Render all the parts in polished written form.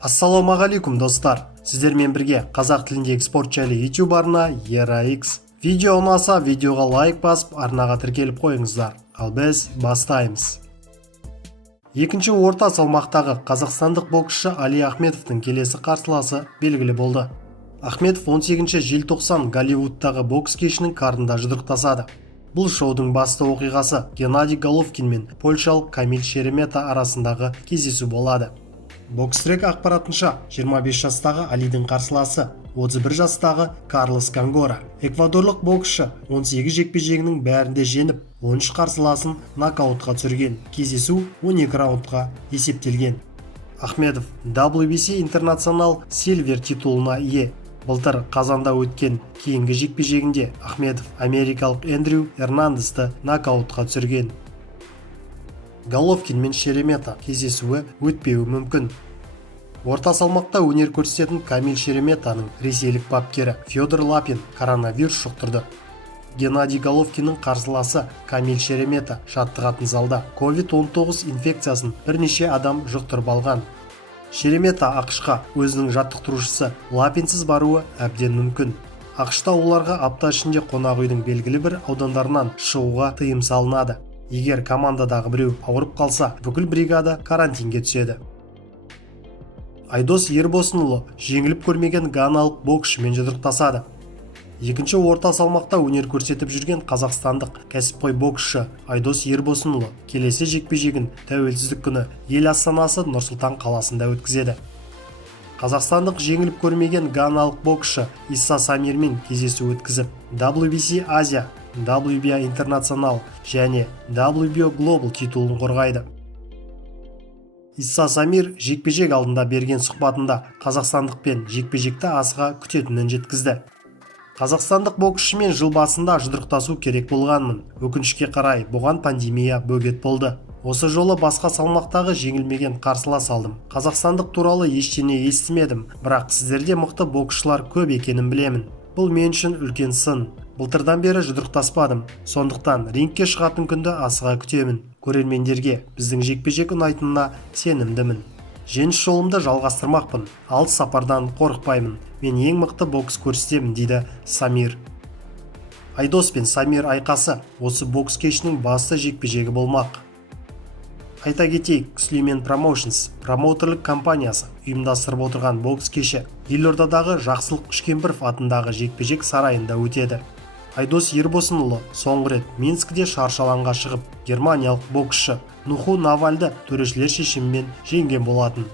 Ассалаумағалейкум достар, сіздермен бірге қазақ тіліндегі спорт жайлы YouTube арна ERA-X. Видео ұнаса видеоға лайк басып арнаға тіркеліп қойыңыздар, ал біз бастаймыз. Екінші орта салмақтағы қазақстандық боксшы Али Ахметовтың келесі қарсыласы белгілі болды. Ахметов 18 желтоқсан Голливудтағы бокс кешінің картында жұдырықтасады. Бұл шоудың басты оқиғасы Геннадий Головкин мен польшалық Камил Шеремета арасындағы кездесу болады. Бокстрек ақпаратынша 25 жастағы Алидің қарсыласы 31 жастағы Карлос Конгора. Эквадорлық боксшы 18 жекпе-жегінің бәрінде жеңіп, 13 қарсыласын нокаутқа түсірген. Кездесу 12 раундқа есептелген. Ахметов WBC International Silver титулына ие. Былтыр қазанда өткен кейінгі жекпе-жегінде Ахметов америкалық Эндрю Эрнандесті нокаутқа түсірген. Головкин мен Шеремета кездесуі өтпеуі мүмкін. Орта салмақта өнер көрсететін Камил Шереметаның ресейлік бапкері Федор Лапин коронавирус жұқтырды. Геннадий Головкиннің қарсыласы Камил Шеремета жаттығатын залда COVID-19 инфекциясын бірнеше адам жұқтырып алған. Шеремета ақшқа өзінің жаттықтырушысы Лапинсіз баруы әбден мүмкін. ақшта оларға апта ішінде қонақ үйдің белгілі бір аудандарынан шығуға тыйым салынады. Егер командадағы біреу ауырып қалса, бүкіл бригада карантинге түседі. Айдос Ербосынұлы жеңіліп көрмеген ганалық боксшымен жұдырықтасады. Екінші орта салмақта өнер көрсетіп жүрген қазақстандық кәсіпқой боксшы Айдос Ербосынұлы келесі жекпе-жегін тәуелсіздік күні ел астанасы Нұр-Сұлтан қаласында өткізеді. Қазақстандық жеңіліп көрмеген ганалық боксшы Исса Самирмен кездесу өткізіп, WBC Азия, WBA International және WBO Global титулын қорғайды. Исса Самир жекпе-жек алдында берген сұхбатында қазақстандықпен жекпе-жекті асыға күтетінін жеткізді. Қазақстандық боксшымен жыл басында жұдырықтасу керек болғанмын. Өкінішке қарай бұған пандемия бөгет болды. Осы жолы басқа салмақтағы жеңілмеген қарсылас алдым. Қазақстандық туралы ештеңе естімедім, бірақ сіздерде мықты боксшылар көп екенін білемін. Бұл мен үшін үлкен сын. Былтырдан бері жұдырықтаспадым, сондықтан рингке шығатын күнді асыға күтемін. Көрермендерге біздің жекпе-жек ұнайтынына сенімдімін. Жеңіс жолымды жалғастырмақпын, алыс сапардан қорықпаймын. Мен ең мықты бокс көрсетемін, дейді Самир. Айдос пен Самир айқасы осы бокс кешінің басты жекпе-жегі болмақ. Айта кетейік, Сүлеймен Промоушнс промоутерлік компаниясы ұйымдастырып отырған бокс кеші елордадағы Жақсылық Үшкемпіров атындағы жекпе-жек сарайында өтеді. Айдос Ербосынұлы соңғы рет Минскіде шаршы алаңға шығып, германиялық боксшы Нуху Навальды төрешілер шешімімен жеңген болатын.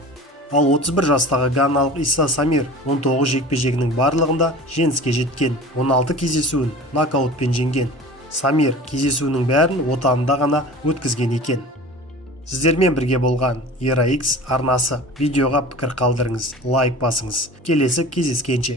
Ал 31 жастағы ганалық Исса Самир 19 жекпе-жегінің барлығында жеңіске жеткен, 16 кездесуін нокаутпен жеңген. Самир кездесуінің бәрін отанында ғана өткізген екен. Сіздермен бірге болған ERA-X арнасы. Видеоға пікір қалдырыңыз, лайк басыңыз. Келесі кездескенше.